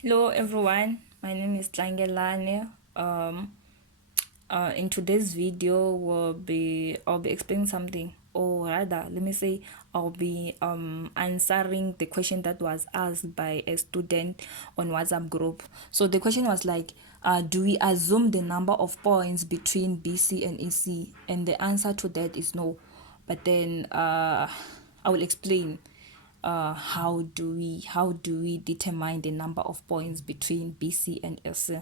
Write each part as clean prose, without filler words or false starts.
Hello everyone, my name is Tlangelane. In today's video, I'll be explaining something, or rather, let me say, I'll be answering the question that was asked by a student on WhatsApp group. So the question was like, do we assume the number of points between BC and EC? And the answer to that is no. But then I will explain how do we determine the number of points between BC and SC.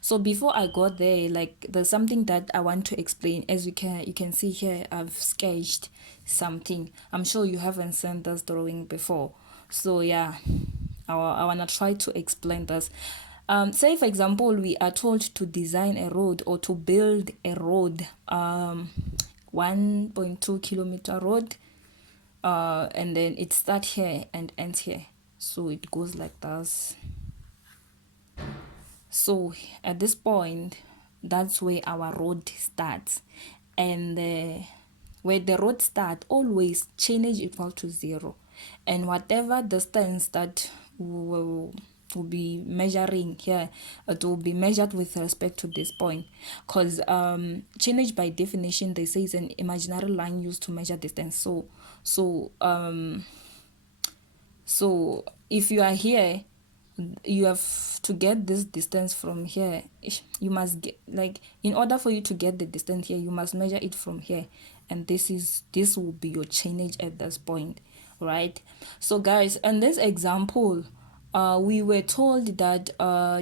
So before I go there, like there's something that I want to explain. As you can see here, I've sketched something. I'm sure you haven't seen this drawing before. So yeah, I wanna try to explain this. Say for example, we are told to design a road or to build a road, 1.2 kilometer road, and then it starts here and ends here, so it goes like this. So at this point, that's where our road starts, and where the road starts, always chainage equal to 0, and whatever distance that will be measuring here, it will be measured with respect to this point, because chainage by definition, they say, is an imaginary line used to measure distance. So if you are here, you have to get this distance from here. You must get, like, in order for you to get the distance here, you must measure it from here, and this will be your chainage at this point, right? So guys, in this example, we were told that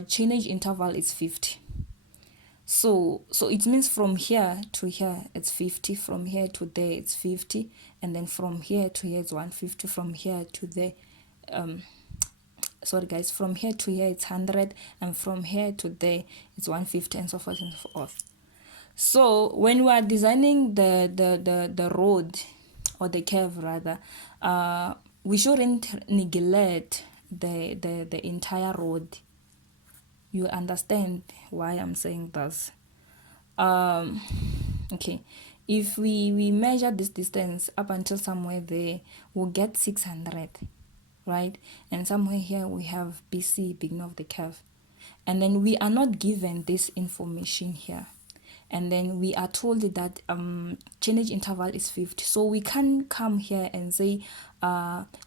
chainage interval is 50. So it means from here to here it's 50, from here to there it's 50, and then from here to here it's 150, from here to there, sorry guys, from here to here it's 100, and from here to there it's 150, and so forth and so forth. So when we are designing the road, or the curve rather, we shouldn't neglect the entire road. You understand why I'm saying this? Okay, if we measure this distance up until somewhere there, we'll get 600, right? And somewhere here we have BC, beginning of the curve, and then we are not given this information here, and then we are told that chainage interval is 50. So we can come here and say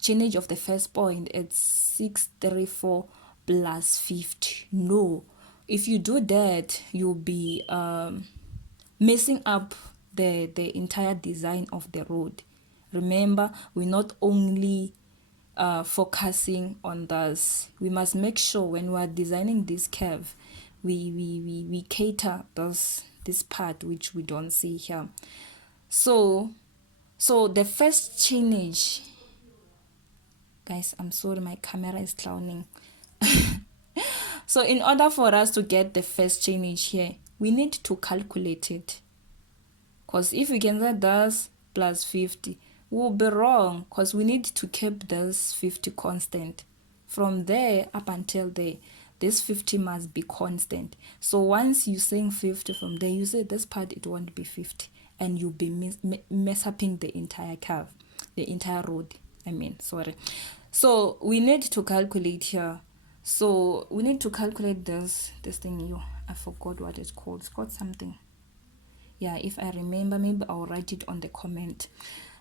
chainage of the first point, it's 634 plus 50. No, if you do that, you'll be messing up the entire design of the road. Remember, we're not only focusing on this. We must make sure when we are designing this curve, we cater this part which we don't see here. So the first chainage, guys, I'm sorry, my camera is clowning. So in order for us to get the first chainage here, we need to calculate it, because if we can say this plus 50, we'll be wrong, because we need to keep this 50 constant. From there up until there, this 50 must be constant. So once you saying 50 from there, you say this part, it won't be 50, and you'll be mess upping the entire curve, the entire road, sorry. So we need to calculate here. So we need to calculate this thing here. I forgot what it's called. It's called something. Yeah, if I remember, maybe I'll write it on the comment.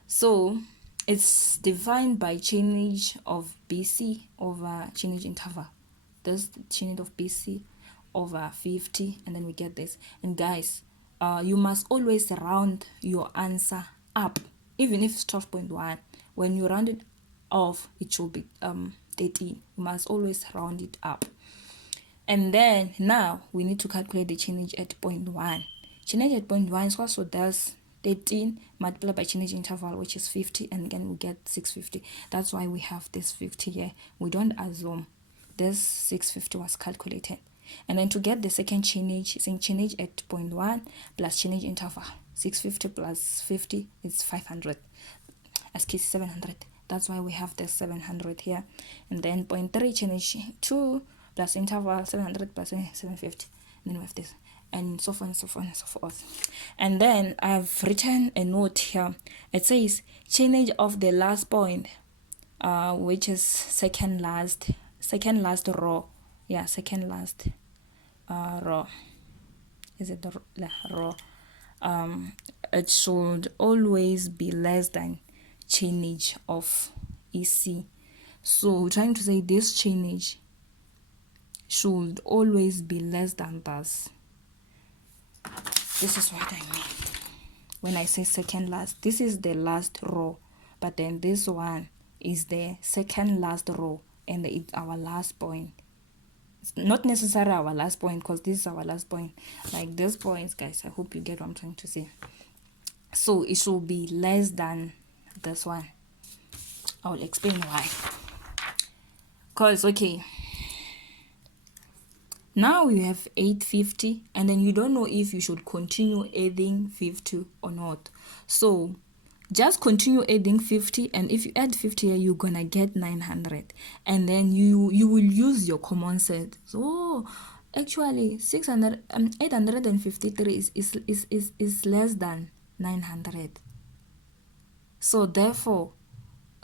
So it's defined by chainage of BC over chainage interval. This chainage of BC over 50, and then we get this. And guys, you must always round your answer up, even if it's 12.1. When you round it off, it should be 13. You must always round it up. And then now we need to calculate the chainage at 0.1. Chainage at 0.1 is also does 13 multiplied by chainage interval, which is 50, and again we get 650. That's why we have this 50 here. We don't assume this 650 was calculated. And then to get the second chainage, saying chainage at 0.1 plus chainage interval, 650 plus 50 is 500. As case 700. That's why we have the 700 here. And then 0.3 chainage 2 plus interval 700 plus 750. And then we have this, and so forth and so forth and so forth. And then I've written a note here. It says chainage of the last point, which is second last row yeah, second last row. Is it the row? It should always be less than chainage of EC. So we're trying to say this chainage should always be less than this. This is what I mean when I say second last. This is the last row, but then this one is the second last row, and it's our last point. It's not necessarily our last point, because this is our last point. Like this points, guys, I hope you get what I'm trying to say. So it should be less than this one. I'll explain why. Because, okay, now you have 850, and then you don't know if you should continue adding 50 or not. So just continue adding 50, and if you add 50 here, you're gonna get 900, and then you will use your common sense. So actually 853 is less than 900. So therefore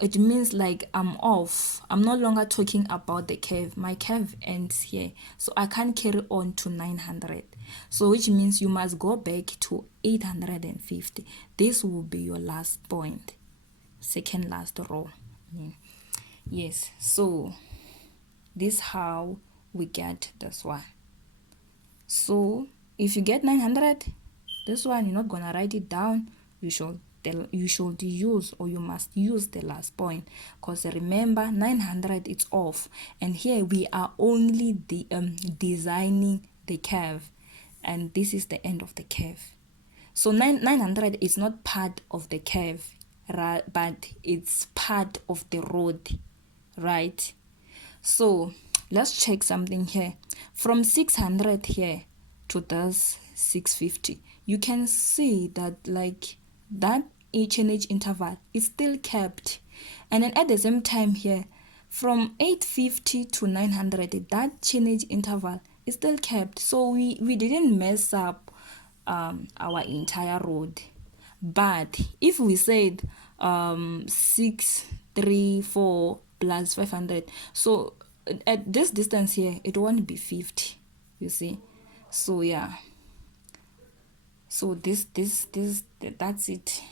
it means like I'm off. I'm no longer talking about the curve. My curve ends here, so I can't carry on to 900. So which means you must go back to 850. This will be your last point, second last row. Yes, so this is how we get this one. So if you get 900, this one you're not gonna write it down. You should use, or you must use, the last point, because remember 900 it's off, and here we are only designing the curve, and this is the end of the curve. So 900 is not part of the curve, right, but it's part of the road, right? So let's check something here. From 600 here to this 650, you can see that like that chainage interval is still kept, and then at the same time here from 850 to 900, that chainage interval is still kept. So we didn't mess up our entire road. But if we said 634 plus 500, so at this distance here it won't be 50, you see. So yeah, so this that's it.